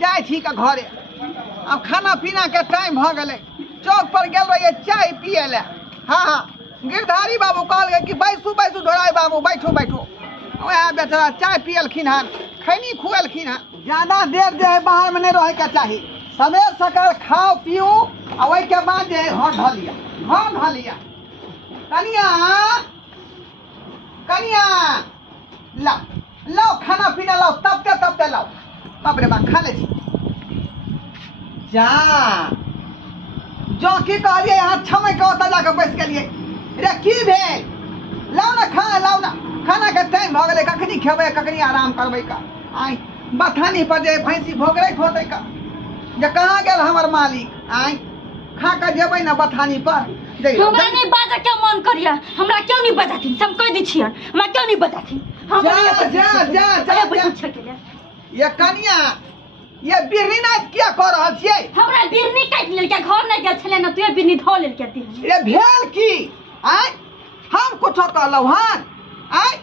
जाए छी का घरे अब खाना पीना के टाइम भ गए चौक पर गेल रहिए चाय पिए ले हाँ गिरधारी बाबू कहल कि बैसू बैसू ढोराई बाबू बैठो बैठो वह बेचारा चाय पियलखिन हन खैनी खुएलखिन हन ज्यादा देर जो है बाहर में नहीं रहे के चाहिए सवेर सकाल खाओ पियो और वही के बाद जो है घर ढ लिया कनिया कनिया लाओ लाओ खाना पीना लाओ तबते लाओ बाप रे बाप खा ले जा जो की कहलिए यहाँ छमय के ओतऽ जाके बैस गेलिए रे की भेल लाओ ना खाना के टाइम भ गेलै कखनी खेबै कखनी आराम करबै का आई बथानी पर जे भैंसी भोगरैत होतै का जे कहाँ गेल हमर मालिक आई खा के जेबै ना बथानी पर हमरा नहीं बाजा के मन करिया हमरा क्यों नहीं बजाती हम कह दी छियन हमरा क्यों नहीं बजाती जा ये कनिया ये बिरनी ना क्या कर रहल छियै हमरा बिरनी काट लेल के घर नहीं गेल छले न तू बिरनी धो लेल के दी रे भेल की आई हम कुछ कहलौ हन आई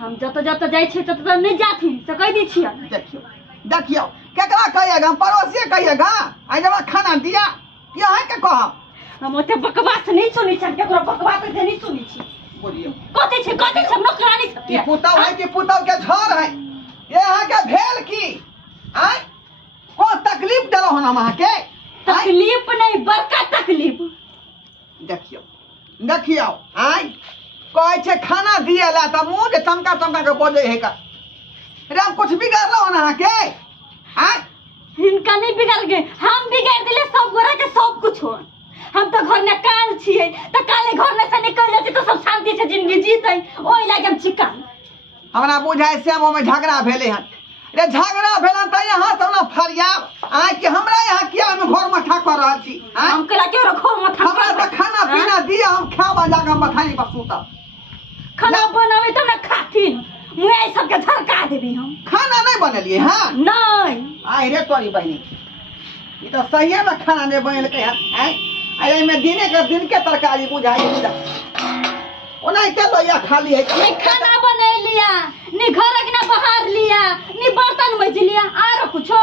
हम जत जाय छी तत नहीं जाथि से कह दी छियन देखियो केकरा कहिएगा पड़ोसिए कहिएगा आई जब खाना दिया ये है के कह हम ओते बकवास नहीं सुनी छ केकरो बकवास से नहीं सुनी छी बोलियो कथि छ नौकरानी सब ये पुतौ है कि पुतौ के घर है ये यहाँ के भेल की आई को तकलीफ देलो हन हम के तकलीफ नहीं बड़का तकलीफ देखियो आई कहै छै खाना दिए ला त मुंह जे चमका के बोले है का रे हम कुछ बिगाड़ रहो ना के आई इनका नहीं बिगड़ गए हम बिगाड़ दिले सब गोरा के सब कुछ हो हम तो घर में काल छिए त काले घर में से निकल जाते तो सब शांति से जिंदगी जीतै ओइ लागे हम चिकान हमरा बुझाय श्यामो में झगड़ा भेले हन रे झगड़ा भेलन त यहाँ से ना फरियाब आ कि हमरा यहाँ किया हम घर में ठा कर रहल छी हम कला के घर में ठा हमरा त खाना पीना दिया हम खावा जाके मखानी पर सुतब खाना बनावे त ना खाथिन मुए सब के झरका देबी हम खाना नहीं बनलिए हां नहीं आई रे तोरी बहिनी ई त सही में खाना नहीं बनल के आई में दिने के दिन के तरकारी बुझाई ओना के लोया खाली है नहीं खाना बना लिया नहीं घर के ना बाहर लिया नहीं बर्तन मज लिया आरो कुछो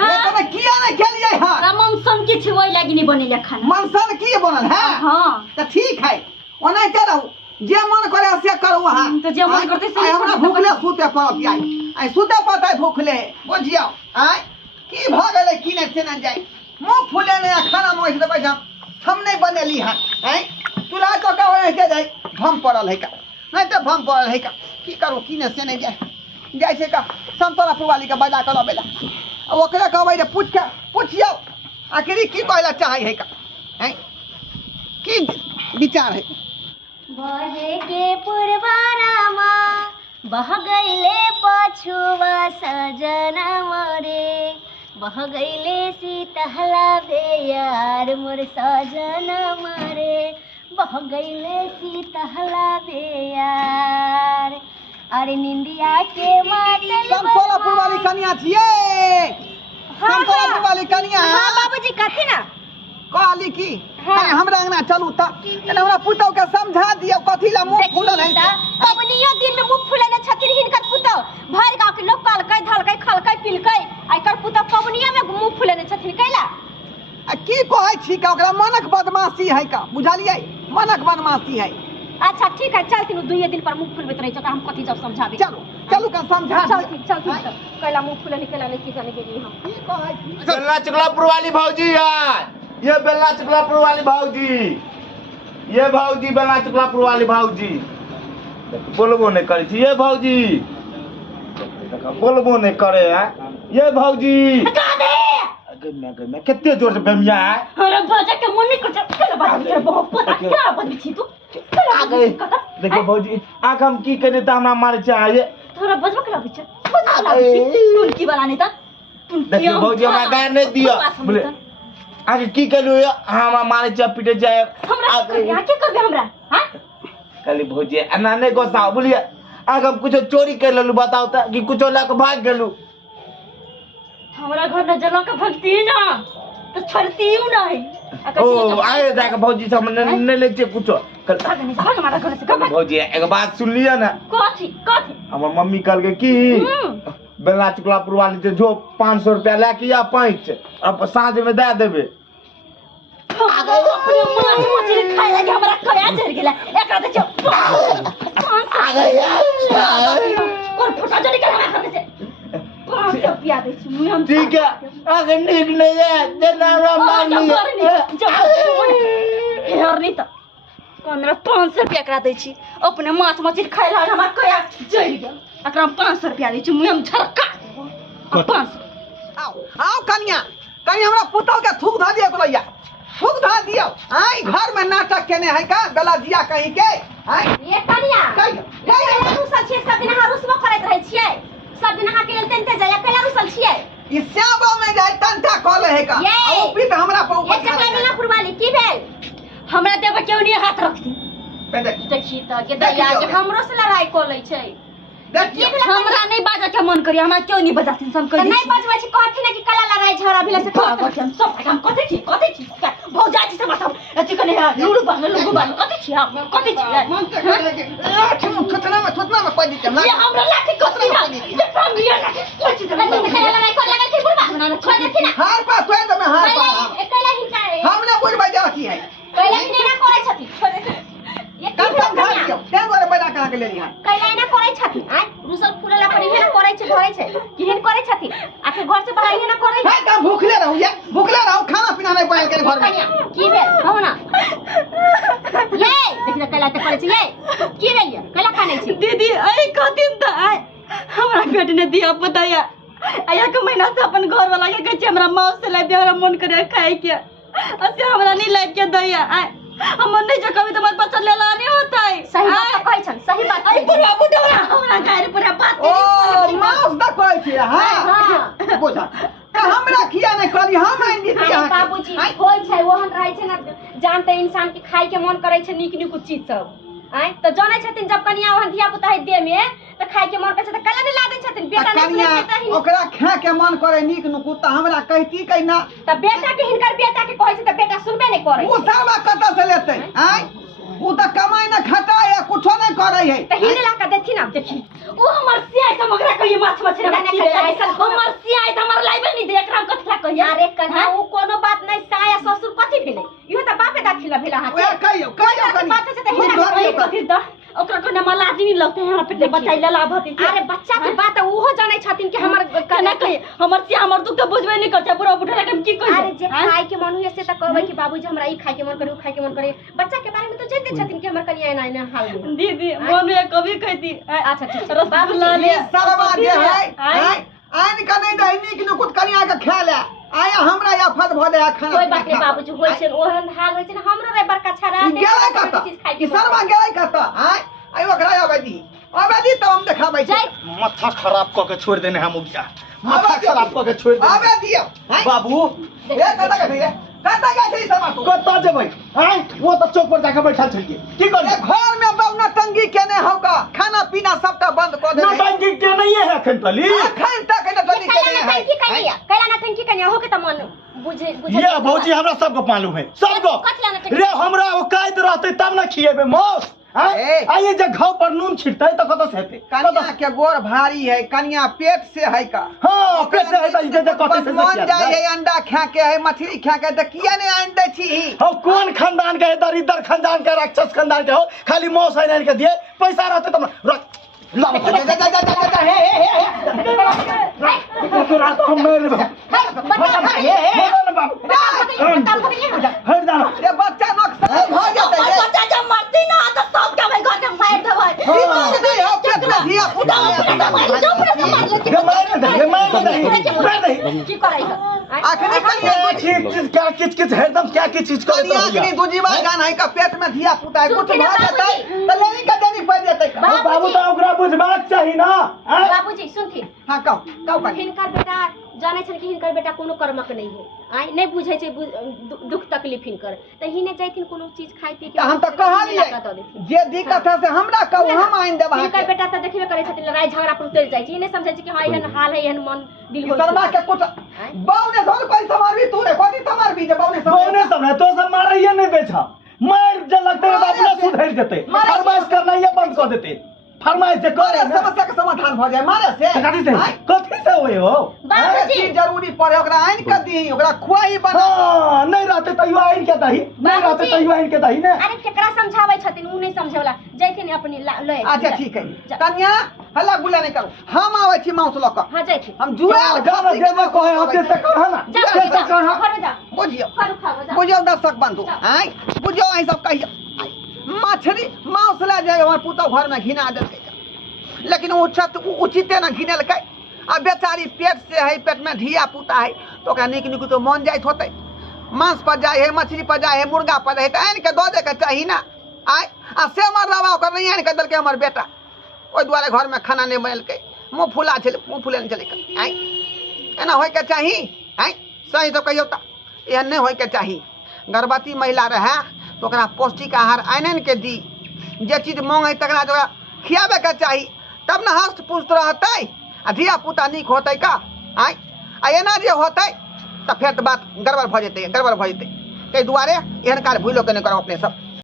हां तने किया नहीं खेलिए हां रामसन की छिवई लागी नहीं बनेलिया खाना मनसन की बनल है हां त ठीक है ओना के रहू जे मन करे से करू हां तो जे मन करते से हमरा भूखले सूते पड़त आई सूते पड़त भूखले बुझियो आई की भ गेलै की ने से न जाई मुंह फूले ने खाना मोइस दे बैठा हम नहीं बनेली हां आई चूल्हा तो का होय के जाई भम पड़ल है का नहीं तो भम पड़ल है का की करू की ने से नहीं जाय से का संतोला पुवाली के बजा कर बेला ओकरा कहबै रे पूछियो आखिर की कहला चाहे है का हैं की विचार है बहे के पुरवारामा बह गईले पछुआ सजना मरे बह गईले सीतहला बेयार मोर सजना मरे बह गईले सीतहला बेयार अरे निंदिया के मातल संतोलापुर वाली कन्या छिए संतोलापुर वाली कन्या हां बाबूजी कथि ना कहली की हमरा अंगना चलू त हमरा पुतौ के समझा दियो कथि ला मुंह फूलल है पबनियो दिन में मुंह फूलने छथिन हिनकर पुतौ भर गांव के लोग काल कई धल कई खल कई पिल कई आइकर पुतौ पबनिया में मुंह फूलने छथिन कैला आ की कहै छी का ओकरा मनक बदमाशी है का बुझलियै मनक बदमाशी है अच्छा ठीक है चल तीनू दुइये दिन पर मुंह फुलबैत रही छ हम कथि जब समझाबी चलू का समझा चल कैला मुंह फुले निकला नहीं की जाने गेली हम की कहै छी बेल्ला चकलापुर वाली भौजी यार ये बेल्ला चकलापुर वाली भौजी ये भौजी बेल्ला चकलापुर वाली भौजी बोलबो नहीं करे छी ये भौजी बोलबो नहीं करे है ये भौजी मैं कितने जोर से बेमिया है अरे बजा के मन नहीं करता चल बात कर बहुत पता क्या बदली छी तू देखो भौजी आख हम की करे त हमरा मारे चाहिए थोड़ा बजवा के लाबी छ बजवा लाबी टुनकी वाला नहीं त देखो भौजी हमरा गाय नहीं दियो बोले आगे की करू हमरा मारे छ पीटे जाए हमरा क्या करबे हमरा हां खाली भौजी एना नहीं गोसा बोलिए आगे हम कुछ चोरी कर लेलु बताओ त कि कुछ ला के भाग गेलु हमरा घर में जला के भगती ना तो छोड़ती हूं नहीं ओ आए जाके भौजी से नहीं ले छे कुछ भाग हमारा घर से भौजी एक बात सुन लिया ना कथि हमर मम्मी कहल के कि बेला चुकलापुर वाली से जो 500 रुपया लेके या 5 अब साँझ में दे देबे। अपने माछ मछली खाए लगे हमरा कया चढ़ गेला एकरा देखियो और फटा जड़ी के हमरा करते से 500 रुपया दे छी मुंह हम ठीक है अगर ठीक नहीं है देना मारनी यार नहीं तो 500 रुपया एकरा दे छी अपने माछ मछली खाए लगे हमरा कया चढ़ गेल एकरा 500 रुपया दे छी मुंह हम झरका 500 आओ कन्या कन्या हमरा पुतौ के थूक धा दिया बोलैया थूक धा दियो आई घर में नाटक केने है का गला दिया कहीं के आई ये कनिया कहियो रुसल छियै सब दिन अहाँ रुसबो करैत रहै छियै सब दिन अहाँ के लेल तेनते जाया कैला रुसल छियै ई श्यामा में जाय तंटा कॉल है का ये। ओ पिट हमरा पे ये ऊपर चकला मिला पुरवाली की भेल हमरा देव क्यों नहीं हाथ रखती देखी त के दैया के हमरो से लड़ाई क लै छै देखियो हमरा नहीं बाजा के मन करी हमरा क्यों नहीं बजाती हम त कह नहीं बजबै छी कहथि ना कि कला लड़ाई झगड़ा भेला से हम सब हम कथि छी भौजाजी से मतलब अथी कने लुडू बाल कथि छी हम कथि छी मन से कर लगे छुटना में पड़ दी ये हमरा लाठी कथि ना ये हम ये लाठी कोची कला लड़ाई कर लगा के बुरबा छोड़ देथि ना हार पा तो एकदम हार पा कला ही चाहे हमने बुर बजा रखी है कला ही ना करै छथि छोड़ देथि ये की कम भेल भाग कनिया दियो ते द्वारा बजा कहां के ले लिया कला ना करै छथि आ रुसल फुलेला पर इहे ना करै छै घरै छै किहन करै छथि आखिर घर से बाहर इहे ना करै है का भूखले रहू खाना पीना नहीं बना के घर में की भेल कहू ना ये देखिए कला त करै छै ये की भेल ये कला खानै छी दीदी अरे कथिन त आय हमरा पेट ने दिया बताया आया के महीना से अपन घर वाला के कहै छै हमरा माउस से ला दे हमरा मन करे खाए के असे हमरा नहीं ला के दैया आय हम नहीं जो कभी तुम्हारे बच्चा ले लाने होता है सही बात कहै छन सही बात अरे पूरा बुढ़ा हमरा गाड़ी पूरा बात ओ माउस द कहै छै हां हां बोझा त हमरा खिया नहीं करी हम आइन दी अरे बाबूजी होय छै ओहन रहै छै ना जानते इंसान के खाए के मन करै छै नीक नीक चीज सब आय त जानै छथिन जब कनिया ओहन धिया पुता है दे में त खाए के मन करै छै त कला नहीं ला दै छथिन बेटा नहीं सुनै छै त ओकरा खा के मन करे नीक नुकु त हमरा कहती कहिना त बेटा के हिनकर बेटा के कहै छै त बेटा सुनबे नहीं करै उ सारा कत से लेते आय उ त कमाई न खटाय है कुछो नहीं करे है त हिने ला के देथि ना देखी ओ हमर सियाई त मगरा कहिए माछ मछली ना खाए ऐसा हमर सियाई त हमर लाइबे नहीं दे एकरा कथला कहिए अरे कन्हा उ कोनो बात नहीं साया ससुर कथि भेलै इहो त बापे दाखिला भेला हां ओए कहियो बात छै त हिने कथि द ओकरा कोने मला आदमी लगते हैं हमरा पेट बचाई ला लाभ होती अरे बच्चा के बात उहो जानै छथिन कि हमर कना कहिए हमर सिया हमर दुख त बुझबे नहीं करते पूरा बुढ़ा के की कहिए अरे जे खाए के मन हुए से त कहबै कि बाबूजी हमरा ई खाए के मन करे उ खाए के मन करे बच्चा के बारे में तो जानते छथिन कि हमर कनिया एना एना हाल में दीदी मम्मी कभी कहती अच्छा ठीक है रसगुल्ला ले ये सरवा जे है आइन का नहीं दही नीक नुकुत कनिया के खा ले आया हमरा या फट भ दे खाना कोई बात नहीं बाबूजी होय छै ओहन हाल होय छै ना हमरो रे बड़का छरा दे गेलै कत चीज खाए कि के सरवा गेलै कत आय आइ ओकरा अबदी तो हम देखाबै छै माथा खराब क के छोड़ देने हम उगिया माथा खराब क के छोड़ देने आबे दियो बाबू ए कत के छै कत के छै सरवा तू कत जेबै हैं वो तो चौक पर जाके बैठल छलिए की कर ए घर में बौना टंगी केने होगा खाना पीना सबका बंद कर दे ना टंकी के नहीं है अखन तली अखन तक न टंगी केने है की कनिया कैला ना टंकी कनिया हो के त मन बुझे ये भौजी हमरा सबको मालूम है सबको कथला ना टंकी रे हमरा औकात रहते तब ना खिएबे मौस ए। आइए जे घाव पर नून छिड़ते तो कत से हेते कन्या के गोर भारी है कन्या पेट से है का हां पेट से हेता जे कत से मन जाए है अंडा खा के है मछली खा के त किया नहीं आइन दे छी हम कौन खानदान के दरिद्र खानदान के राक्षस खानदान के हो खाली मौस आइन के दिए पैसा रहते तो रख ला तो रात हम मेरे हट जाना ये बच्चा नुकसान हो जाता है बच्चा जब मरती ना तो सब के घर में मार देबै दिमाग दे हो पेट में दिया की करै छ आखिरी कन्या किच किच हरदम क्या की चीज करे कन्या आखिरी दूजीवा गान है का पेट में दिया पुता है कुछ भा जाता है त लेनी का देनी पड़ जाता है बाबू तो ओकरा बुझबाक चाही ना बाबूजी सुनथि हां कहो हिनकर बेटा जानै छन कि हिनकर बेटा कोनो कर्मक नहीं है आइ नहीं बुझै छै दुख तकलीफ हिनकर त हिने जैथिन कोनो चीज खाइ पी के हम त कहलिए जे दिक्कत है से हमरा कहू हम आइन देबा हिनकर बेटा त देखबे करै छथिन लड़ाई झगड़ा पर उतर जाइ छै ई नहीं समझै छै कि हां एहन हाल है एहन मन दिल हो शर्मा के कुछ बावने धर कोई समारवी तू रे कोनी समारवी जे बावने बोने सब है तो सब मारइए नहीं बेचा मार जे लगते तो अपना सुधर जते फरमाइश करना ये बंद कर देते फरमाइश से अरे करे समस्या के समाधान भ जाए मारे से कथी से होए हो बाबूजी की जरूरी पड़े ओकरा आइन के दी ओकरा खुआई बना हाँ नहीं रहते तैयो आइन के दही नहीं रहते बाबूजी। तैयो आइन के दही ने अरे केकरा समझावे छथिन उ नहीं समझेवला जैथिन अपनी ले अच्छा ठीक है कन्या हल्ला गुल्ला नहीं करो हम आवे छी मांस ल के हां जैथिन हम जुआल गाना जेबे कहे हम से कह ना जा से कह घर जा बुझियो खाओ खाओ जा बुझियो दर्शक बंधु आय बुझियो आई सब कहियो मछली मांस ला जाए हमर पुतो घर में घिना देलकै लेकिन उचिते ना घिनेलकै आ बेचारी पेट से है पेट में धिया पुता है तो ओकरा निक निक तो मन जाइत होतै मांस पर जाए है मछली पर जाए है मुर्गा पर है तो आनि के दो दे के चाही ना आय आ से मर रवा ओकर नहीं आनि के देलकै हमर बेटा ओइ दुआरे घर में खाना नहीं बनेलकै मुंह फुला छलै मुंह फुले नहीं छलै आय एना होय के चाही आय सही तो कहियो त एहन नहीं होय के चाही गर्भवती महिला रहे तो ओकरा पौष्टिक आहार आनि के दी जे चीज मांग है तकरा जो खियाबे के चाही तब न हस्त पुष्ट रहतै आ धिया पुता नीक होतै का आय आ एना जे होतै तऽ फेर तऽ बात गड़बड़ भऽ जेतै ताहि दुआरे एहन काज भूलो के नहि करब अपने सब